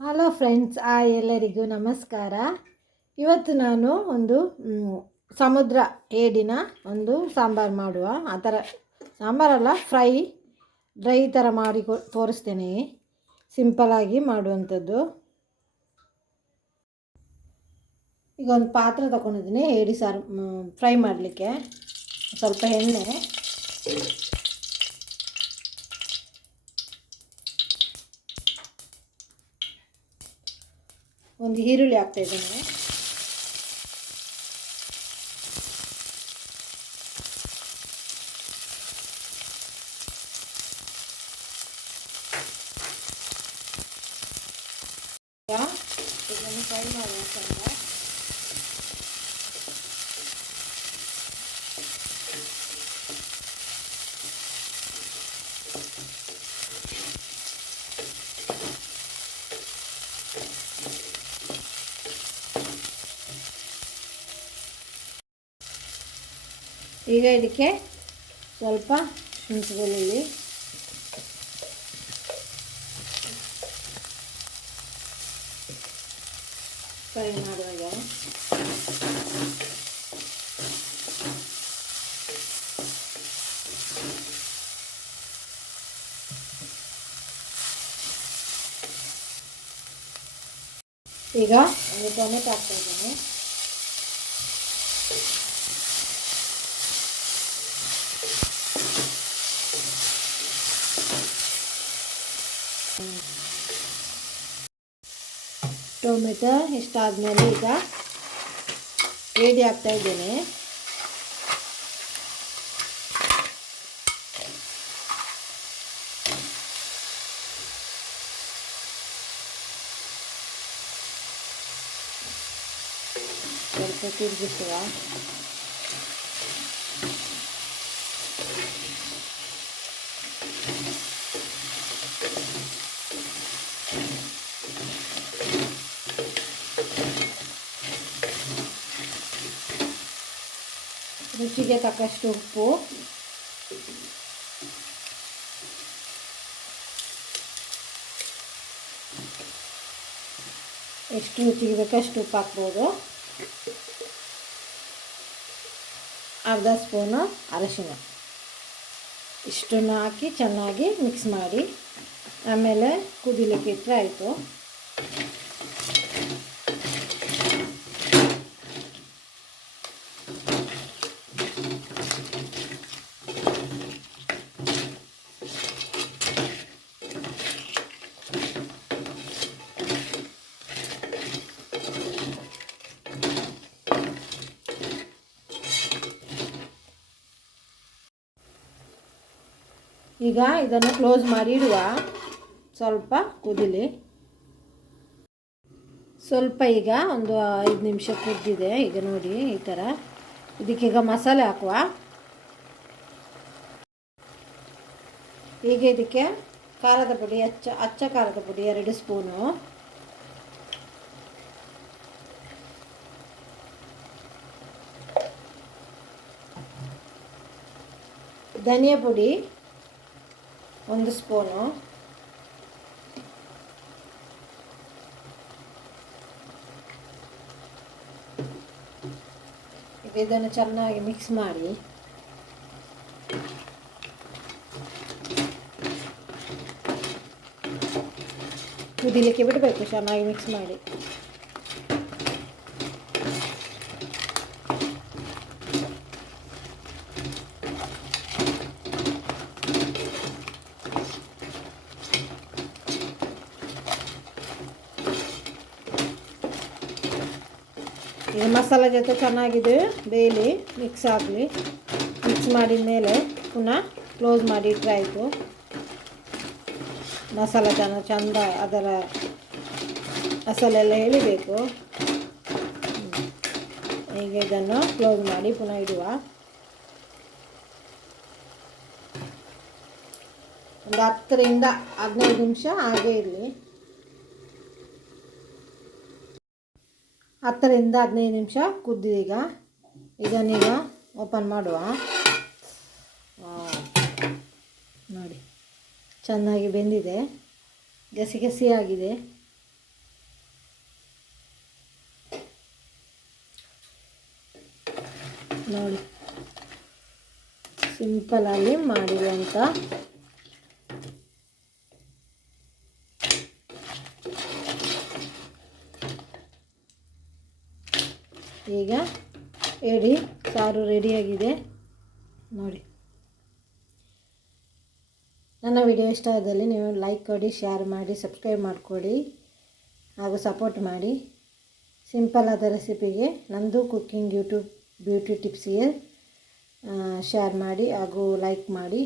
Hello friends, ಎಲ್ಲರಿಗೂ ನಮಸ್ಕಾರ. ಇವತ್ತು ನಾನು ಒಂದು ಸಮುದ್ರ ಏಡಿನ ಒಂದು ಸಾಂಬಾರು ಮಾಡುವ ಆ ಥರ ಸಾಂಬಾರಲ್ಲ, ಡ್ರೈ ಥರ ಮಾಡಿ ತೋರಿಸ್ತೇನೆ. ಸಿಂಪಲಾಗಿ ಮಾಡುವಂಥದ್ದು. ಈಗ ಒಂದು ಪಾತ್ರೆ ತಗೊಂಡಿದ್ದೀನಿ ಏಡಿ ಸಾರು ಫ್ರೈ ಮಾಡಲಿಕ್ಕೆ. ಸ್ವಲ್ಪ ಎಣ್ಣೆ, ಒಂದು ಈರುಳ್ಳಿ ಹಾಕ್ತಾಯಿದ್ದೇನೆ. ಇದನ್ನು ಫ್ರೈ ಮಾಡುವ ಸ್ವಲ್ಪ. ಈಗ ಇದಕ್ಕೆ ಸ್ವಲ್ಪ ಶುಂಠಿ ಬೆಳ್ಳುಳ್ಳಿ, ಫ್ರೈ ಮಾಡುವಾಗ ಈಗ ಒಂದು ಟೊಮೆಟೊ ಹಾಕ್ತಾ ಇದ್ದೇನೆ. ಟೊಮೆಟೊ ಇಷ್ಟಾದಮೇಲೆ ಈಗ ಏಡಿ ಹಾಕ್ತಾ ಇದ್ದೇನೆ. ಸ್ವಲ್ಪ ತಿರುಗಿಸುವ. ರುಚಿಗೆ ತಕ್ಕಷ್ಟು ಉಪ್ಪು, ಎಷ್ಟು ರುಚಿಗೆ ಬೇಕಷ್ಟು ಉಪ್ಪು ಹಾಕ್ಬೋದು. ಅರ್ಧ ಸ್ಪೂನು ಅರಶಿನ, ಇಷ್ಟನ್ನು ಹಾಕಿ ಚೆನ್ನಾಗಿ ಮಿಕ್ಸ್ ಮಾಡಿ ಆಮೇಲೆ ಕುದಿಲಿಕ್ಕೆ ಇಟ್ಟರೆ ಆಯಿತು. ಈಗ ಇದನ್ನು ಕ್ಲೋಸ್ ಮಾಡಿ ಇಡುವ. ಸ್ವಲ್ಪ ಕುದಿಲಿ. ಸ್ವಲ್ಪ ಈಗ ಒಂದು 5 ನಿಮಿಷ ಕುದ್ದಿದೆ. ಈಗ ನೋಡಿ ಈ ಥರ. ಇದಕ್ಕೀಗ ಮಸಾಲೆ ಹಾಕುವ. ಈಗ ಇದಕ್ಕೆ ಖಾರದ ಪುಡಿ, ಅಚ್ಚ ಖಾರದ ಪುಡಿ 2 ಸ್ಪೂನು, ಧನಿಯಾ ಪುಡಿ 1 ಸ್ಪೂನು, ಈಗ ಇದನ್ನು ಚೆನ್ನಾಗಿ ಮಿಕ್ಸ್ ಮಾಡಿ ಕುದಿಲಿಕ್ಕೆ ಬಿಡಬೇಕು. ಚೆನ್ನಾಗಿ ಮಿಕ್ಸ್ ಮಾಡಿ ಈಗ ಮಸಾಲೆ ಜೊತೆ ಚೆನ್ನಾಗಿದೆ ಬೇಯಲಿ, ಮಿಕ್ಸ್ ಆಗಲಿ. ಮಿಕ್ಸ್ ಮಾಡಿದ ಮೇಲೆ ಪುನಃ ಕ್ಲೋಸ್ ಮಾಡಿ ಇಟ್ಟರೆ ಆಯಿತು. ಮಸಾಲೆ ಚೆಂದ ಅದರ ಮಸಾಲೆಲ್ಲ ಎಳಿಬೇಕು. ಈಗ ಇದನ್ನು ಕ್ಲೋಸ್ ಮಾಡಿ ಪುನಃ ಇಡುವ. ಒಂದು 10 ರಿಂದ 15 ನಿಮಿಷ ಹಾಗೇ ಇರಲಿ. 10 ರಿಂದ 15 ನಿಮಿಷ ಕುದ್ದಿದೀಗ. ಇದನ್ನೀಗ ಓಪನ್ ಮಾಡುವ. ನೋಡಿ ಚೆನ್ನಾಗಿ ಬೆಂದಿದೆ, ಗಸಿ ಗಸಿಯಾಗಿದೆ. ಸಿಂಪಲಲ್ಲಿ ಮಾಡಿರುವಂಥ ಈಗ ಸಾರು ರೆಡಿಯಾಗಿದೆ ನೋಡಿ. ನನ್ನ ವಿಡಿಯೋ ಇಷ್ಟ ಆದಲ್ಲಿ ನೀವು ಲೈಕ್ ಕೊಡಿ, ಶೇರ್ ಮಾಡಿ, ಸಬ್ಸ್ಕ್ರೈಬ್ ಮಾಡಿಕೊಡಿ ಹಾಗೂ ಸಪೋರ್ಟ್ ಮಾಡಿ. ಸಿಂಪಲ್ ಆದ ರೆಸಿಪಿಗೆ ನಂದು ಕುಕ್ಕಿಂಗ್ ಯೂಟ್ಯೂಬ್ ಬ್ಯೂಟಿ ಟಿಪ್ಸ್ಗೆ ಶೇರ್ ಮಾಡಿ ಹಾಗೂ ಲೈಕ್ ಮಾಡಿ.